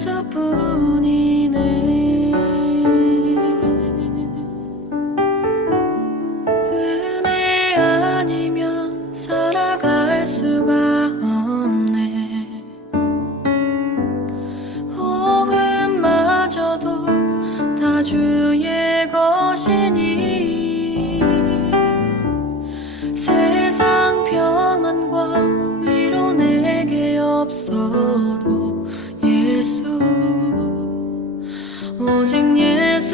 예수뿐이네. 은혜 아니면 살아갈 수가 없네. 호흡마저도 다 주의 것이니 세상 평안과 위로 내게 없어도 예수, 오직 예수뿐이네.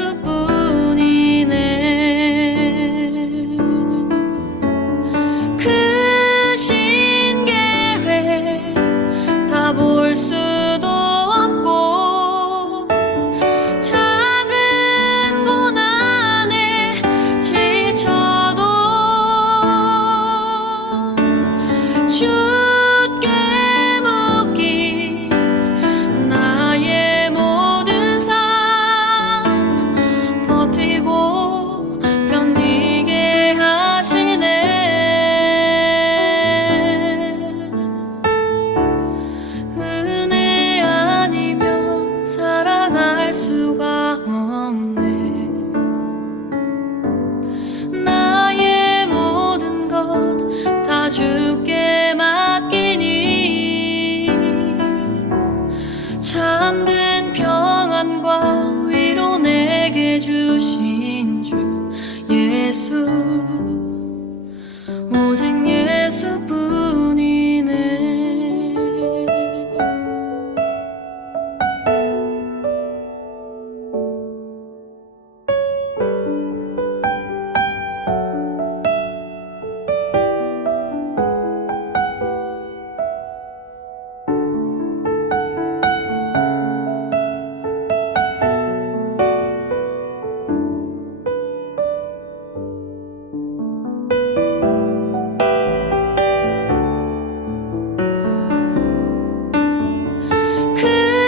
크신 계획 다 볼 수도 없고 작은 고난에 지쳐도 주께 묶인 나의 모든 삶 버티고 견디게 하시네. 은혜 아니면 살아갈 수가 없네. 나의 모든 것 다 주께 맡기니 참된 평안과 위로 내게 주신 주 예수, 오직 예수뿐이네.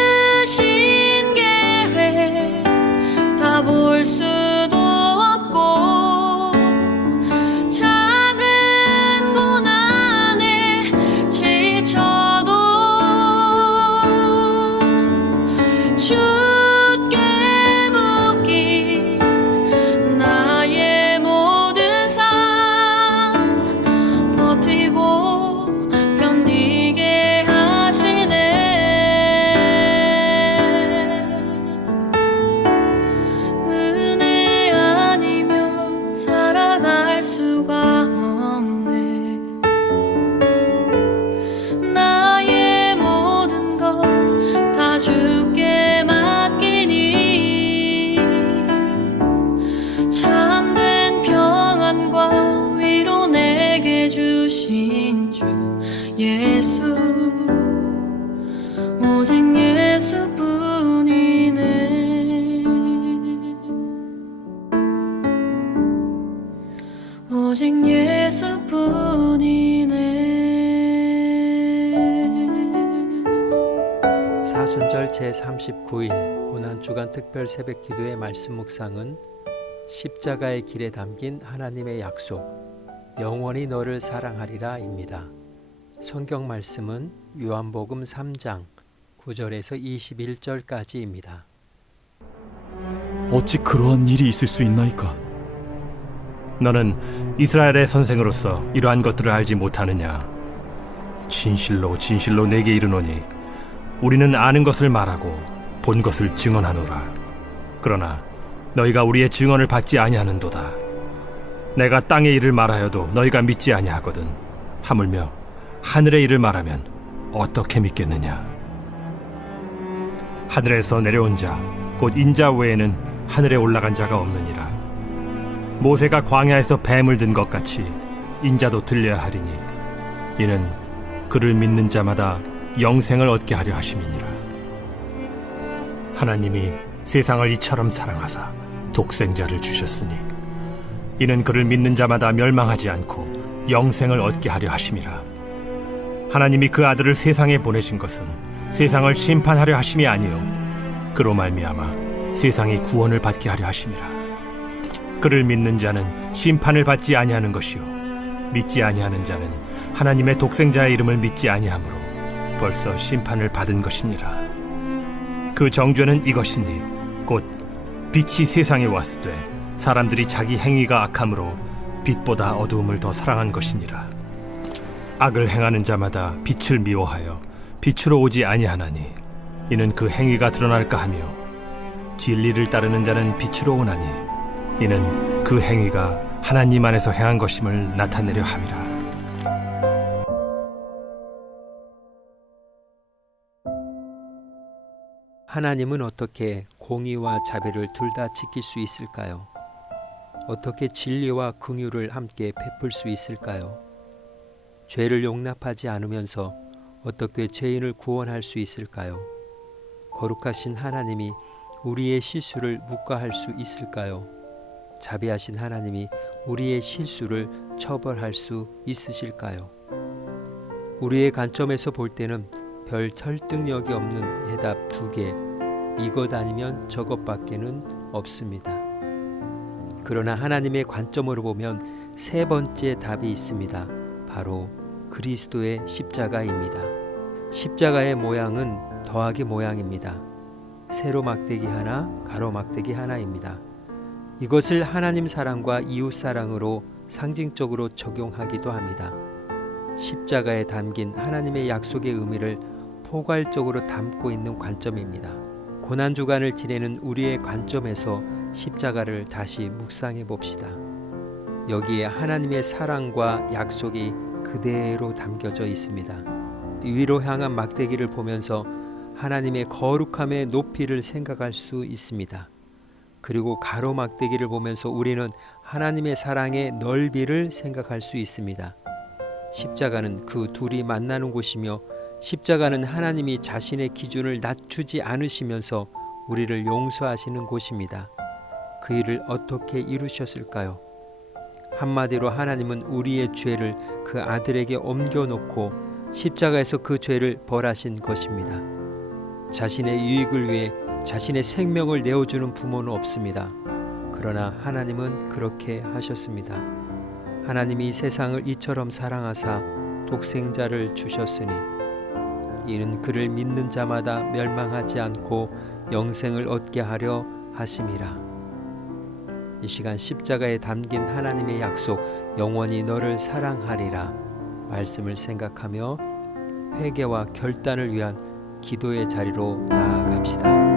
크신 계획 다 볼 수도 없고 작은 고난에 지쳐도 주께 묶인 나의 모든 삶 버티고 견디게 하시네. 은혜 아니면 살아갈 수가 없네. 나의 모든 것 다 주께 맡기니 참된 평안과 위로 내게 주신 주 예수, 오직 예수뿐이네. 오직 예수뿐이네. 사순절 제39일 고난주간 특별 새벽기도의 말씀 묵상은 십자가의 길에 담긴 하나님의 약속, 영원히 너를 사랑하리라 입니다. 성경 말씀은 요한복음 3장 9절에서 21절까지입니다. 어찌 그러한 일이 있을 수 있나이까? 너는 이스라엘의 선생으로서 이러한 것들을 알지 못하느냐? 진실로 진실로 내게 이르노니 우리는 아는 것을 말하고 본 것을 증언하노라. 그러나 너희가 우리의 증언을 받지 아니하는도다. 내가 땅의 일을 말하여도 너희가 믿지 아니하거든. 하물며 하늘의 일을 말하면 어떻게 믿겠느냐? 하늘에서 내려온 자 곧 인자 외에는 하늘에 올라간 자가 없느니라. 모세가 광야에서 뱀을 든 것 같이 인자도 들려야 하리니 이는 그를 믿는 자마다 영생을 얻게 하려 하심이니라. 하나님이 세상을 이처럼 사랑하사 독생자를 주셨으니 이는 그를 믿는 자마다 멸망하지 않고 영생을 얻게 하려 하심이라. 하나님이 그 아들을 세상에 보내신 것은 세상을 심판하려 하심이 아니요 그로 말미암아 세상이 구원을 받게 하려 하심이라. 그를 믿는 자는 심판을 받지 아니하는 것이요 믿지 아니하는 자는 하나님의 독생자의 이름을 믿지 아니하므로 벌써 심판을 받은 것이니라. 그 정죄는 이것이니 곧 빛이 세상에 왔으되 사람들이 자기 행위가 악함으로 빛보다 어두움을 더 사랑한 것이니라. 악을 행하는 자마다 빛을 미워하여 빛으로 오지 아니하나니 이는 그 행위가 드러날까 하며 진리를 따르는 자는 빛으로 오나니 이는 그 행위가 하나님 안에서 행한 것임을 나타내려 함이라. 하나님은 어떻게 공의와 자비를 둘 다 지킬 수 있을까요? 어떻게 진리와 긍휼을 함께 베풀 수 있을까요? 죄를 용납하지 않으면서 어떻게 죄인을 구원할 수 있을까요? 거룩하신 하나님이 우리의 실수를 묵과할 수 있을까요? 자비하신 하나님이 우리의 실수를 처벌할 수 있으실까요? 우리의 관점에서 볼 때는 별 설득력이 없는 해답 2개, 이것 아니면 저것밖에는 없습니다. 그러나 하나님의 관점으로 보면 3번째 답이 있습니다. 바로 그리스도의 십자가입니다. 십자가의 모양은 더하기 모양입니다. 세로 막대기 하나, 가로 막대기 하나입니다. 이것을 하나님 사랑과 이웃 사랑으로 상징적으로 적용하기도 합니다. 십자가에 담긴 하나님의 약속의 의미를 포괄적으로 담고 있는 관점입니다. 고난주간을 지내는 우리의 관점에서 십자가를 다시 묵상해 봅시다. 여기에 하나님의 사랑과 약속이 그대로 담겨져 있습니다. 위로 향한 막대기를 보면서 하나님의 거룩함의 높이를 생각할 수 있습니다. 그리고 가로 막대기를 보면서 우리는 하나님의 사랑의 넓이를 생각할 수 있습니다. 십자가는 그 둘이 만나는 곳이며 십자가는 하나님이 자신의 기준을 낮추지 않으시면서 우리를 용서하시는 곳입니다. 그 일을 어떻게 이루셨을까요? 한마디로 하나님은 우리의 죄를 그 아들에게 옮겨놓고 십자가에서 그 죄를 벌하신 것입니다. 자신의 유익을 위해 자신의 생명을 내어주는 부모는 없습니다. 그러나 하나님은 그렇게 하셨습니다. 하나님이 세상을 이처럼 사랑하사 독생자를 주셨으니 이는 그를 믿는 자마다 멸망하지 않고 영생을 얻게 하려 하심이라. 이 시간 십자가에 담긴 하나님의 약속, 영원히 너를 사랑하리라 말씀을 생각하며 회개와 결단을 위한 기도의 자리로 나아갑시다.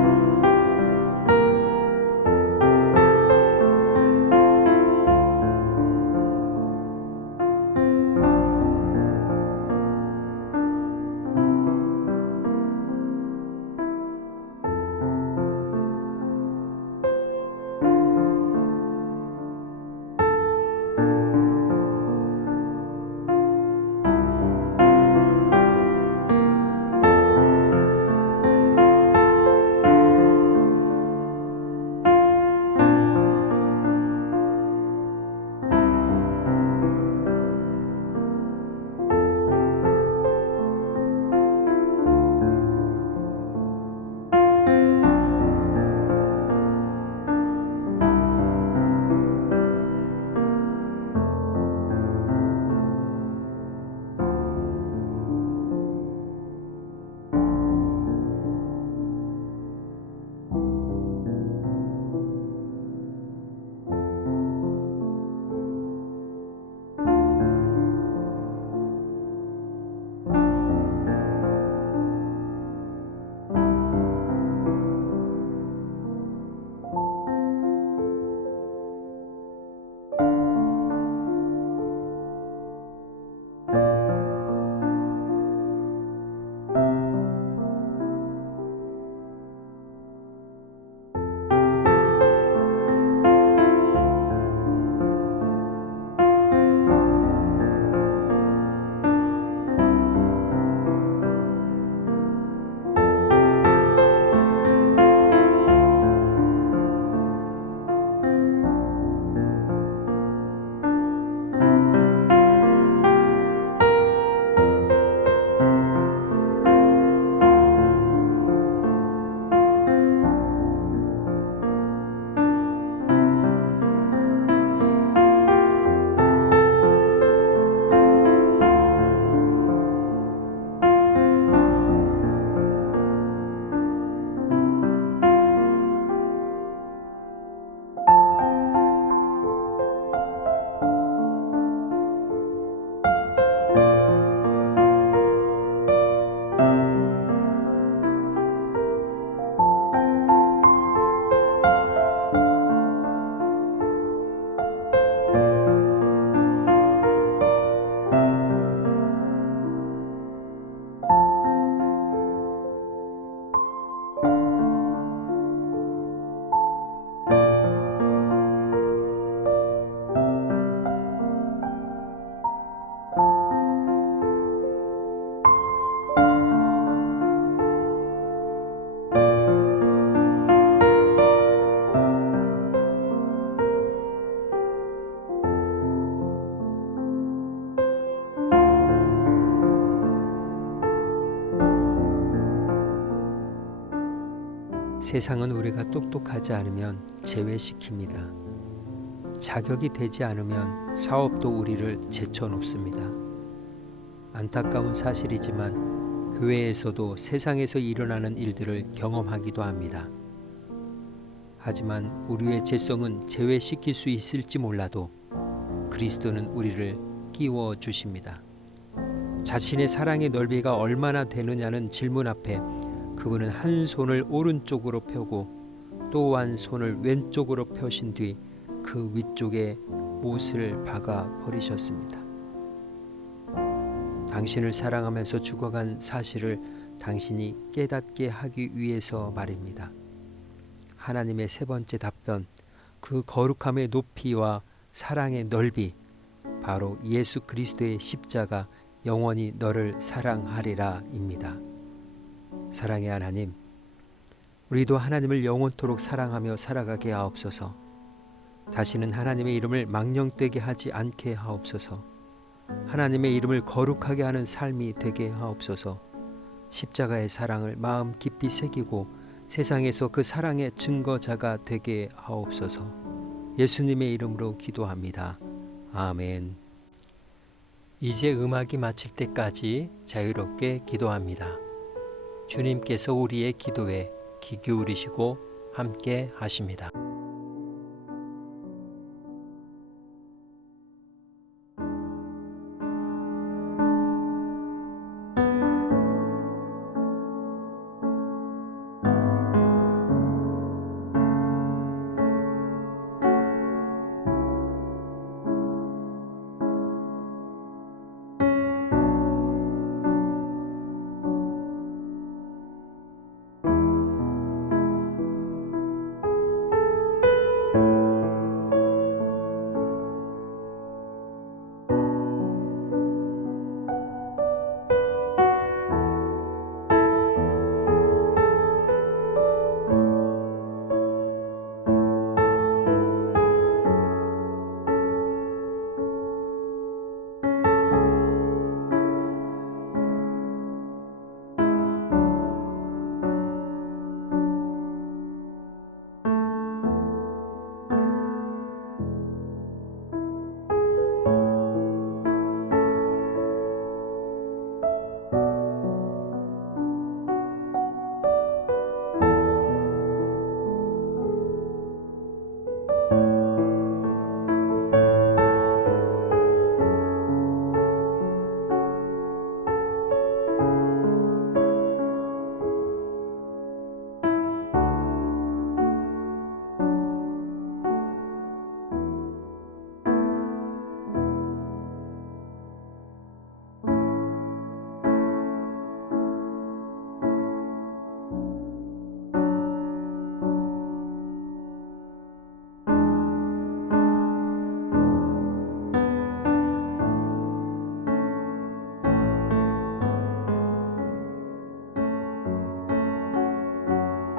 세상은 우리가 똑똑하지 않으면 제외시킵니다. 자격이 되지 않으면 사업도 우리를 제쳐놓습니다. 안타까운 사실이지만 교회에서도 세상에서 일어나는 일들을 경험하기도 합니다. 하지만 우리의 죄성은 제외시킬 수 있을지 몰라도 그리스도는 우리를 끼워 주십니다. 자신의 사랑의 넓이가 얼마나 되느냐는 질문 앞에 그분은 한 손을 오른쪽으로 펴고 또 한 손을 왼쪽으로 펴신 뒤 그 위쪽에 못을 박아 버리셨습니다. 당신을 사랑하면서 죽어간 사실을 당신이 깨닫게 하기 위해서 말입니다. 하나님의 세 번째 답변, 그 거룩함의 높이와 사랑의 넓이, 바로 예수 그리스도의 십자가 영원히 너를 사랑하리라 입니다. 사랑의 하나님, 우리도 하나님을 영원토록 사랑하며 살아가게 하옵소서. 다시는 하나님의 이름을 망령되게 하지 않게 하옵소서. 하나님의 이름을 거룩하게 하는 삶이 되게 하옵소서. 십자가의 사랑을 마음 깊이 새기고 세상에서 그 사랑의 증거자가 되게 하옵소서. 예수님의 이름으로 기도합니다. 아멘. 이제 음악이 마칠 때까지 자유롭게 기도합니다. 주님께서 우리의 기도에 귀 기울이시고 함께 하십니다.